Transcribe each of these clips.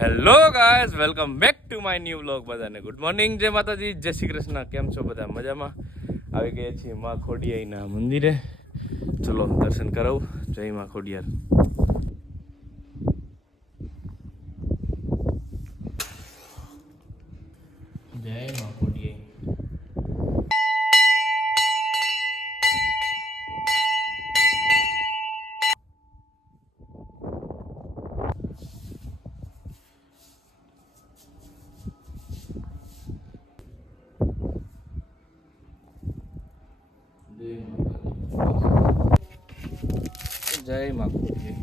Hello guys, welcome back to my new vlog. બધાને good morning, જય માતાજી, જય શ્રી કૃષ્ણ. કેમ છો બધા? મજામાં? આવી ગયા છીએ માં ખોડિયાઈના મંદિરે. ચલો દર્શન કરાવું. જય માં ખોડિયાર. જય માં ખોડિયાઈ. જય માં ખોડિયાઈ.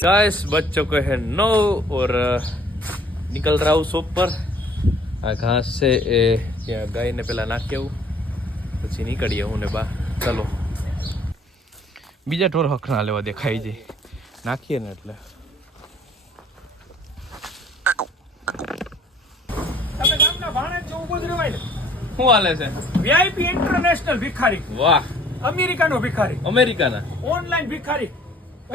गाइस बज चुके हैं 9 और निकल रहा हूँ शॉप पर. आ घास से गाय ने पेला नाखी आવું પછી નીકળીએ હું ને બા. ચલો બીજા ઢોર હક ના લેવા દે, ખાઈ જાય નાખીએ ને એટલે. તમે ગામના ભાણે જો ઉભો જ રહેવાય ને. શું હાલે છે? VIP ઇન્ટરનેશનલ ભિખારી. વાહ, અમેરિકાનો ભિખારી. અમેરિકાના ઓનલાઈન ભિખારી.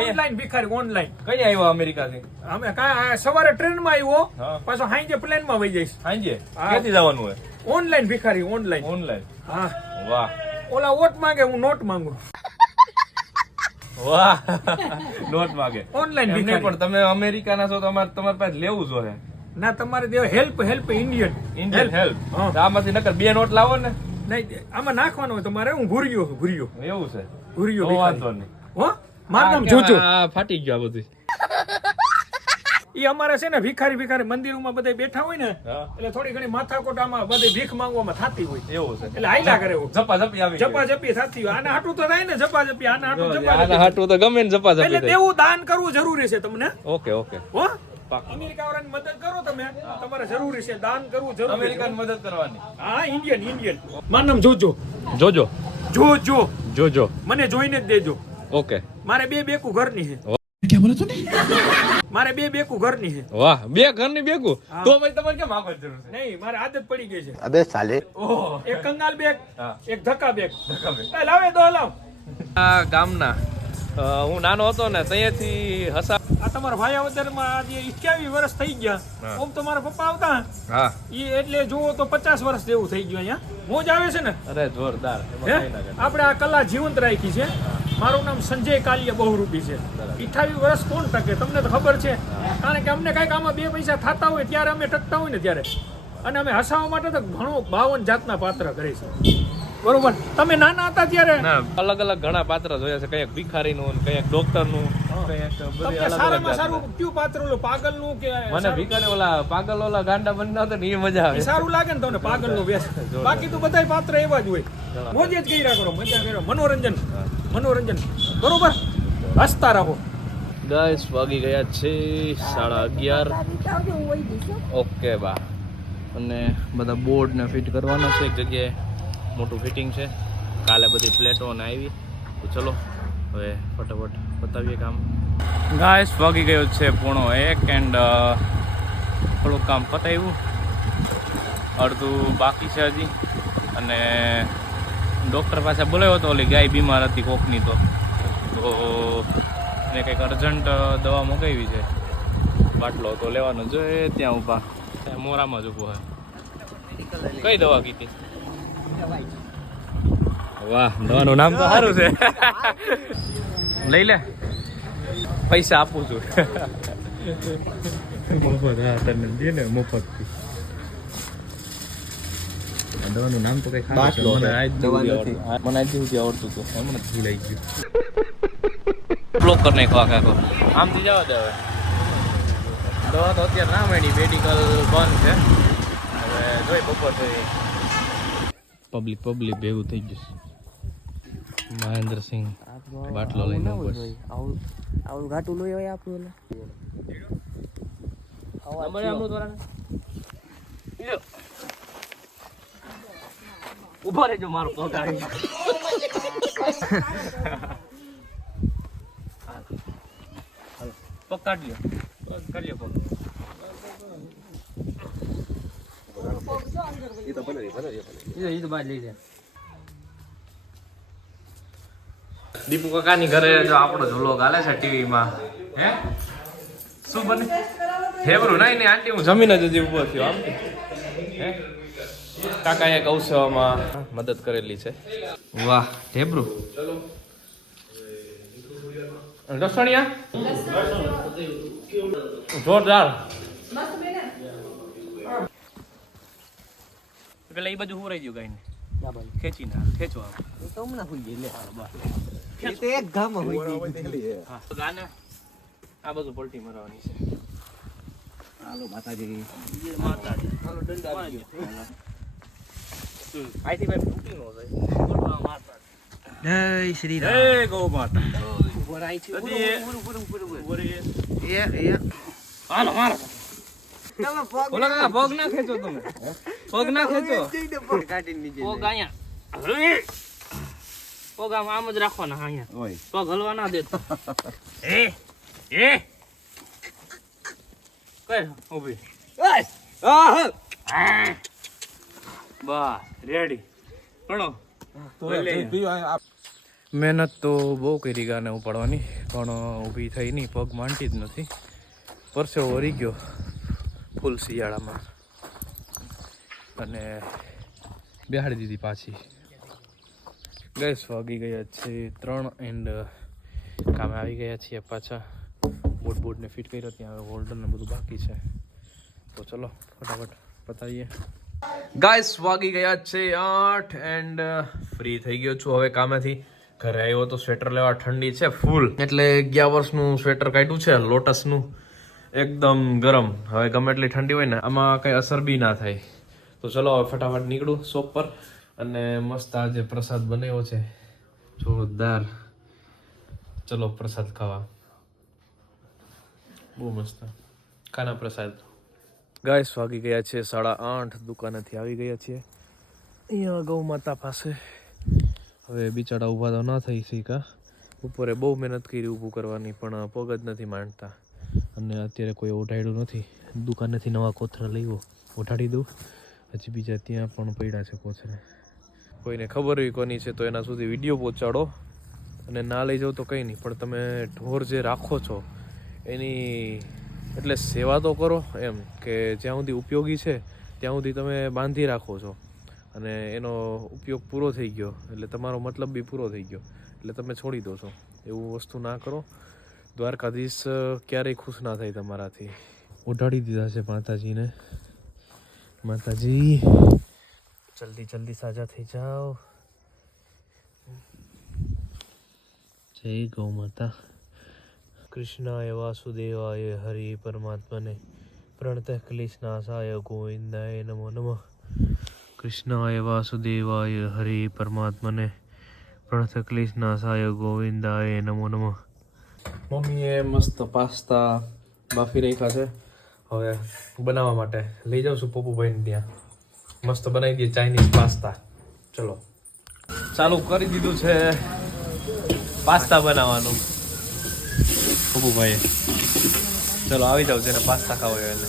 ઓનલાઈન ભિખારી ઓનલાઈન. કઈ આવ્યા અમેરિકાથી? અમે સવારે ટ્રેનમાં આવ્યો, હા. પાછો હાંજે પ્લેનમાં વહી જઈશ. હાંજે હા. ક્યાંથી જવાનું હોય? ઓનલાઈન ભિખારી ઓનલાઈન. ઓનલાઈન. હા, વાહ ઓલા વોટ માંગે, હું નોટ માંગુ. વાહ નોટ માગે. ઓનલાઈન એમ નહીં, ભિખારી. પણ તમે અમેરિકાના છો, તમારી પાસે લેવું જોઈએ. ના, તમારે દેવ હેલ્પ ઇન્ડિયન. Indian help. હા. આમાંથી નકર બે નોટ લાવો ને. નહીં, આમાં નાખવાનું હોય તમારે. હું ભૂર્યો એવું છે? ભૂર્યો તો વાંધો ભિખારી. નહીં. હો, મારું નામ જોજો. આ ફાટી ગયું આ બધું. ઈ અમારે છે ને ભિખારી મંદિરોમાં બધા બેઠા હોય ને, હા. એટલે થોડી ઘણી માથાકોટ આમાં બધે ભીખ માંગવામાં થતી હોય, એવું છે? એટલે હાયલા કરે એવું. ઝપાઝપી આવી ગઈ. ઝપાઝપી થતી હોય. આના હાટું તો થાય ને ઝપાઝપી, આના હાટું આના ઝપાઝપી. હાટું તો ગમે ને ઝપાઝપી એટલે થાય. દેવું દાન કરવું જરૂરી છે તમને. Okay okay. હો, પાક્કું. અમેરિકા વાળાની મદદ કરો તમે, તમારે જરૂરી છે, દાન કરવું જરૂરી છે. અમેરિકાની મદદ કરવાની. હા, ઇન્ડિયન. મારું નામ જોજો. જોજો. મને જોઈને જ દેજો. ઓકે. મારે બે બેકુ ઘરની છે. મારે બે બેકુ ઘરની છે. વાહ, બે ઘરની ભેગું. હા. તો ભાઈ તમારે કેમ આપવાની જરૂર છે? નહીં, મારે આદત પડી ગઈ છે. अबे साले ઓહો. એક કંગાલ બેગ, હા. એક ધક્કા બેગ. ધક્કાબે. એ લાવે દો લાવ. આ ગામના હું નાનો હતો ને ત્યાંથી હસા. આ તમારા ભાયાવદરમાં આજે 21 વર્ષ થઈ ગયા. હા. ઓમ તો મારા પપ્પા આવતા, હા. ઈ એટલે જુઓ તો 50 વર્ષ જેવું થઈ ગયું. અહીંયા મોજ આવે છે ને. અરે જોરદાર. એમાં હે? કઈ ના કરે. આપણે આ કલા જીવંત રાખી છે. મારું નામ સંજય કાલિયા બહુરૂપી છે. 28 વર્ષ કોણ ટકે? તમને તો ખબર છે, કારણ કે અમને કઈક આમાં બે પૈસા થતા હોય ત્યારે અમે ટકતા હોય ને ત્યારે. અને અમે હસાવવા માટે તો ઘણો 52 જાતના પાત્ર કરીશું. બરોબર? તમે નાના હતા ત્યારે ના, અલગ અલગ ઘણા પાત્ર જોયા છે. કઈક ભિખારીનું ને કઈક ડોક્ટરનું, કઈક બધી તમને અલગ સારામાં અલગ સારું જાતના. કયું પાત્ર ઓલું પાગલનું કે મને સારું? ભિખારી ઓલા પાગલ ઓલા ગાંડા બનના હતા ને એ મજા આવે. એ સારું લાગે ને તમને પાગલનું વેશ. જોરદાર. બાકી તો બધાય પાત્ર એવા જ હોય. મોજે જ કર્યા કરો, મજા કરો, મનોરંજન. બરોબર? હસતા રહો. ગાઈસ વાગી ગયા છે 11:30. ઓકે બા. અને બધા બોર્ડ ને ફિટ કરવાના છે. એક જગ્યાએ મોટું ફિટિંગ છે. કાલે બધી પ્લેટો ને આવી. તો ચલો હવે ફટાફટ બતાવીએ કામ. ગાઈસ વાગી ગયો છે 1:30 એન્ડ થોડુંક કામ પતાવ્યું, અડધું બાકી છે હજી. અને ડૉક્ટર પાસે બોલાવ્યો હતો, ઓલી ગાય બીમાર હતી કોકની, તો એને કંઈક અર્જન્ટ દવા મંગાવી છે. બાટલો તો લેવાનો જોઈએ ત્યાં ઊભા મોરામાં જ ઊભો હોય. કઈ દવા કીધી? વાહ, દવાનું નામ તો સારું છે. લઈ લે, પૈસા આપું છું. મફત. હા, તને દે ને મફત. દવાનું નામ તો કઈ બાટલો મને છે. આજ દવા સુધી નથી. આવડતું. મને આજ સુધી આવડતું હતું હમણાં જ ભૂલાઈ ગયું બ્લોક કરી નાખો આખો આમથી જવા દે હવે દવા તો અત્યારે ના મળી મેડિકલ બંધ છે હવે જોઈ બપોર થઈ પબ્લિક ભેગું થઈ ગયું મહેન્દ્રસિંહ બાટલો લઈને ઉપર આવું ઘાટું લોહી હોય આપણું ઉભો રહેજો મારો પગ આવી પગ કાઢ લ્યો કરી લ્યો પગ એ તો બાદ લઈ જાય દીપુ કાકાની ઘરે જો આપણો ઝૂલો ગાલે છે ટીવીમાં હે શું બને હેબરું નહીં આંટી હું જમીન જ હજી ઊભો થયો આમ હે કાકાએ કૌશવામાં મદદ કરેલી છે વાહ ઢેબરું લસણિયા જોરદાર પેલા એ બાજુ હું રહી ગયું ગાઈને ખેંચી ના ખેંચો તો હમણાં હોઈ ગઈ લે એ તો એક ગામમાં હોઈ ગઈ હા ગાને આ બધું પલટી મરાવાની છે હાલો માતાજી માતાજી હાલો દંડ આવી ગયો આઈથી ભાઈ તૂટી નો જાય જય શ્રી જય ગૌ માતા વરાઈ છે હાલો મારો તમે પગ ઓલા કાકા પગ ના ખેંચો તમે પગ ના ખેંચો પગ કાઢી નીચે પગ અહીંયા પગ આમ જ રાખવાના અહીંયા ઓય પગ હલવા ના દેતો એ કઈ ઊભી ઓય આહ બસ રેડી ગણો મહેનત તો બહુ કરી ગાને ઉપાડવાની પણ ઊભી થઈ નહીં પગ માંડતી જ નથી પરસેવો વળી ગયો ફૂલ શિયાળામાં અને બેહાડી દીધી પાછી ગેસ વાગી ગયા છે 3 એન્ડ કામે આવી ગયા છીએ પાછા બોર્ડને ફિટ કર્યો ત્યાં હોલ્ડર ને બધું બાકી છે તો ચલો ફટાફટ પતાવીએ ગાઈસ વાગી ગયા છે 8 એન્ડ ફ્રી થઈ ગયો છું હવે કામેથી ઘરે આવ્યો તો સ્વેટર લેવા ઠંડી છે ફૂલ એટલે 11 વર્ષનું સ્વેટર કાઢ્યું છે લોટસનું એકદમ ગરમ હવે ગમે એટલી ઠંડી હોય ને આમાં કઈ અસર બી ના થાય તો ચલો હવે ફટાફટ નીકળું શોપ પર અને મસ્ત આજે પ્રસાદ બનાવ્યો છે જોરદાર ચલો પ્રસાદ ખાવા બહુ મસ્ત ખાના પ્રસાદ ગાઈસ વાગી ગયા છે 8:30 દુકાનેથી આવી ગયા છીએ અહીંયા ગૌ માતા પાસે હવે બિચારા ઊભા તો ના થઈ શીખા બપોરે બહુ મહેનત કરી ઊભું કરવાની પણ પગ જ નથી માંડતા અને અત્યારે કોઈ ઉઠાડ્યું નથી દુકાનેથી નવા કોથળા લઈવો ઉઠાડી દઉં હજી બીજા ત્યાં પણ પડ્યા છે કોથળા કોઈને ખબર હોય કોની છે તો એના સુધી વિડીયો પહોંચાડો અને ના લઈ જાઓ તો કંઈ નહીં પણ તમે ઢોર જે રાખો છો એની એટલે સેવા તો કરો એમ કે જ્યાં સુધી ઉપયોગી છે ત્યાં સુધી તમે બાંધી રાખો છો અને એનો ઉપયોગ પૂરો થઈ ગયો એટલે તમારો મતલબ બી પૂરો થઈ ગયો એટલે તમે છોડી દો છો એવું વસ્તુ ના કરો દ્વારકાધીશ ક્યારેય ખુશ ના થાય તમારાથી ઉઠાડી દીધા છે માતાજીને માતાજી જલ્દી જલ્દી સાજા થઈ જાઓ જય ગૌ માતા કૃષ્ણાય વાસુદેવાય હરિ પરમાત્મને પ્રણતઃ ક્લિશ્નાશાય ગોવિંદાય નમો નમઃ કૃષ્ણાય વાસુદેવાય હરિ પરમાત્મને પ્રણતઃ ક્લિશ્નાશાય ગોવિંદાય નમો નમઃ મમ્મીએ મસ્ત પાસ્તા બાફી રાખ્યા છે હવે બનાવવા માટે લઈ જાઉં છું પપ્પુભાઈને ત્યાં મસ્ત બનાવી દઈએ ચાઇનીઝ પાસ્તા ચલો ચાલુ કરી દીધું છે પાસ્તા બનાવવાનું પપ્પુભાઈએ ચલો આવી જાવ જેને પાસ્તા ખાવો હોય એટલે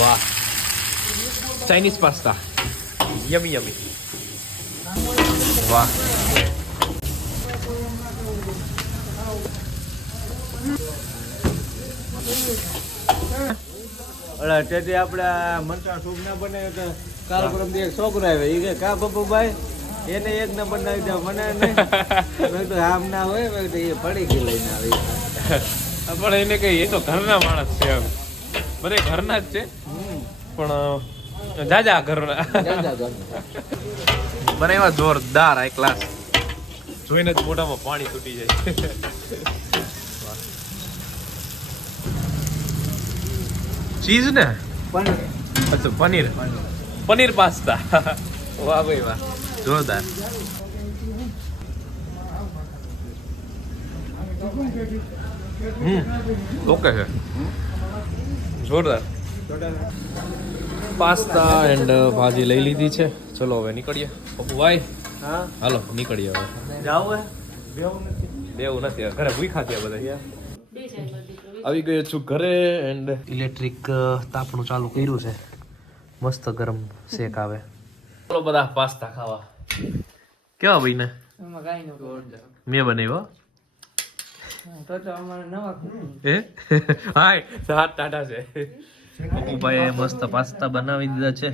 વાહ ચાઇનીઝ પાસ્તા યમી યમી વાહ અલા તેથી આપણે મરચા સૂપ ના બનાવ્યો તો કાલ પરમથી એક છોકરો આવ્યો એ કે કા પપ્પુભાઈ એને એક ના બનાવી દે મને નહીં મેં તો આમ ના હોય મેં તો એ પડી ગઈ લઈને આવી પણ એને કઈ એ તો ઘરના માણસ છે એમ બધે ઘરના જ છે પણ જાજા ઘરના બનાવ્યા જોરદાર આ ક્લાસ જોઈને જ મોઢામાં પાણી તૂટી જાય ચીઝ ને અચ્છા પનીર પાસ્તા વાહ ભાઈ વાહ જોરદાર ઓકે છે જોરદાર પાસ્તા એન્ડ ભાજી લઈ લીધી છે ચલો હવે નીકળીએ પપ્પુભાઈ હા હાલો નીકળીએ હવે જાવ બેવું નથી ઘરે ભૂખા થયા બધા આવી ગયો છું ઘરે એન્ડ ઇલેક્ટ્રિક તાપણું ચાલુ કર્યું છે મસ્ત ગરમ શેક આવે ચલો બધા પાસ્તા ખાવા કેવા ભાઈ ને મેં બનાવ્યો હે હાય સાત ટાટા છે પપ્પુભાઈએ મસ્ત પાસ્તા બનાવી દીધા છે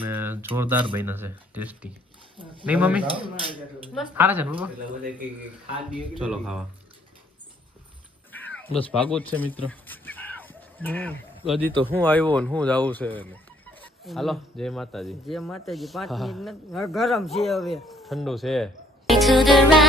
ને જોરદાર બન્યા છે ટેસ્ટી નહીં મમ્મી સારા છે ને પપ્પા ચલો ખાવા બસ ભાગો જ છે મિત્ર હજી તો હું આવ્યો ને હું જાવું છે હાલો જય માતાજી 5 મિનિટ ગરમ છે હવે ઠંડુ છે To the right.